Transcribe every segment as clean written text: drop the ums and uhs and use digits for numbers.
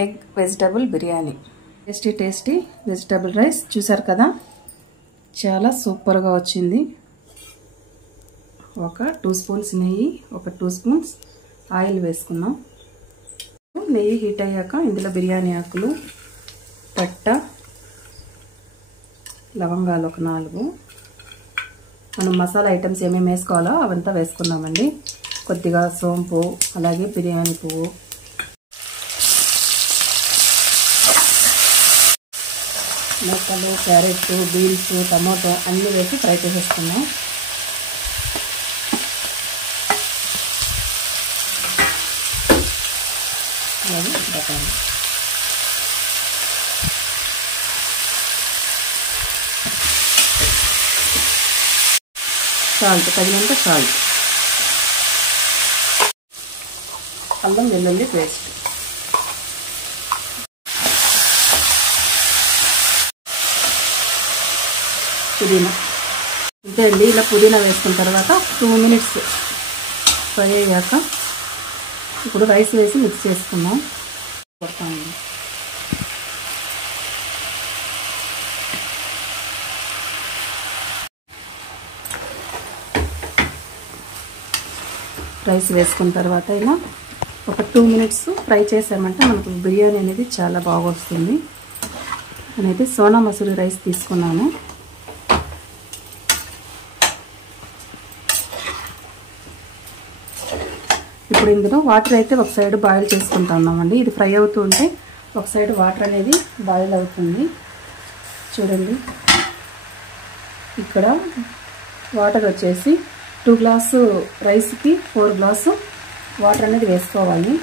Egg vegetable biryani. Tasty vegetable rice. చూసారు కదా, చాలా సూపర్గా వచ్చింది. ఒక 2 స్పూన్స్ నెయ్యి, ఒక 2 స్పూన్స్ ఆయిల్ వేసుకున్నాం. నెయ్యి హీట్ అయ్యాక ఇందులో బిర్యానీ ఆకులు, పట్ట, లవంగాలు ఒక 4, మనం మసాలా ఐటమ్స్ ఏమేమి వేసుకోవాలో అవంతా వేసుకున్నామండి. కొద్దిగా సోంపు, అలాగే బిర్యానీ పువ్వు, మొక్కలు, క్యారెట్, బీన్స్, టమాటో అన్నీ వేసి ఫ్రై చేసేసుకున్నాం. అలాగే బఠానీ, సాల్ట్, తగినంత సాల్ట్, అల్లం వెల్లుల్లి పేస్ట్, పుదీనా. అంతే అండి. ఇలా పుదీనా వేసుకున్న తర్వాత 2 మినిట్స్ ఫ్రై అయ్యాక ఇప్పుడు రైస్ వేసి మిక్స్ చేసుకున్నాం. కొడతామండి. రైస్ వేసుకున్న తర్వాత ఇలా ఒక 2 మినిట్స్ ఫ్రై చేసామంటే మనకు బిర్యానీ అనేది చాలా బాగా వస్తుంది. నేనైతే సోనా మసూరి రైస్ తీసుకున్నాను. ఇప్పుడు ఇందులో వాటర్ అయితే ఒక సైడ్ బాయిల్ చేసుకుంటున్నామండి. ఇది ఫ్రై అవుతూ ఉంటే ఒక సైడ్ వాటర్ అనేది బాయిల్ అవుతుంది. చూడండి, ఇక్కడ వాటర్ వచ్చేసి 2 గ్లాసు రైస్కి 4 గ్లాసు వాటర్ అనేది వేసుకోవాలి.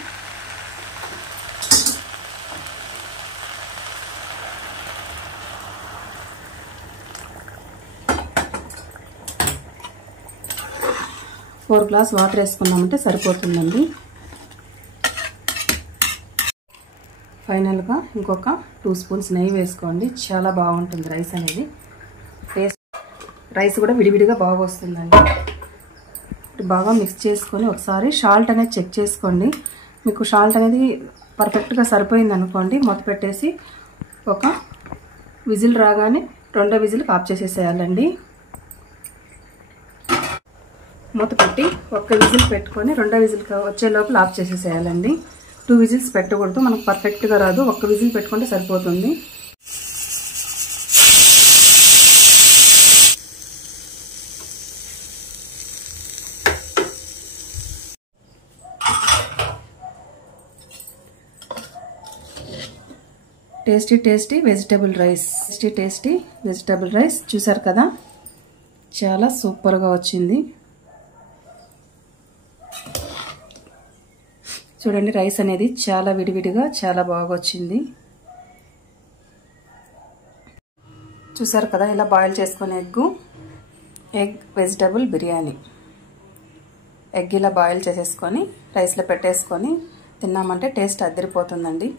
ఫోర్ గ్లాస్ వాటర్ వేసుకున్నామంటే సరిపోతుందండి. ఫైనల్గా ఇంకొక 2 స్పూన్స్ నెయ్యి వేసుకోండి. చాలా బాగుంటుంది రైస్ అనేది. రైస్ కూడా విడివిడిగా బాగా వస్తుందండి. బాగా మిక్స్ చేసుకొని ఒకసారి సాల్ట్ అనేది చెక్ చేసుకోండి. మీకు సాల్ట్ అనేది పర్ఫెక్ట్గా సరిపోయింది అనుకోండి, మూత పెట్టేసి ఒక విజిల్ రాగానే 2వ విజిల్కి ఆఫ్ చేసేసేయాలండి. మూత పెట్టి 1 విజిల్ పెట్టుకొని 2వ విజిల్కి వచ్చే లోపల ఆఫ్ చేసేసేయాలండి. 2 విజిల్స్ పెట్టకూడదు, మనకు పర్ఫెక్ట్గా రాదు. 1 విజిల్ పెట్టుకుంటే సరిపోతుంది. Tasty vegetable rice. Tasty vegetable rice. చూసారు కదా, చాలా సూపర్గా వచ్చింది. చూడండి, రైస్ అనేది చాలా విడివిడిగా చాలా బాగా వచ్చింది. చూసారు కదా, ఇలా బాయిల్ చేసుకునే ఎగ్ వెజిటబుల్ బిర్యానీ. ఎగ్ ఇలా బాయిల్ చేసేసుకొని రైస్లో పెట్టేసుకొని తిన్నామంటే టేస్ట్ అదిరిపోతుందండి.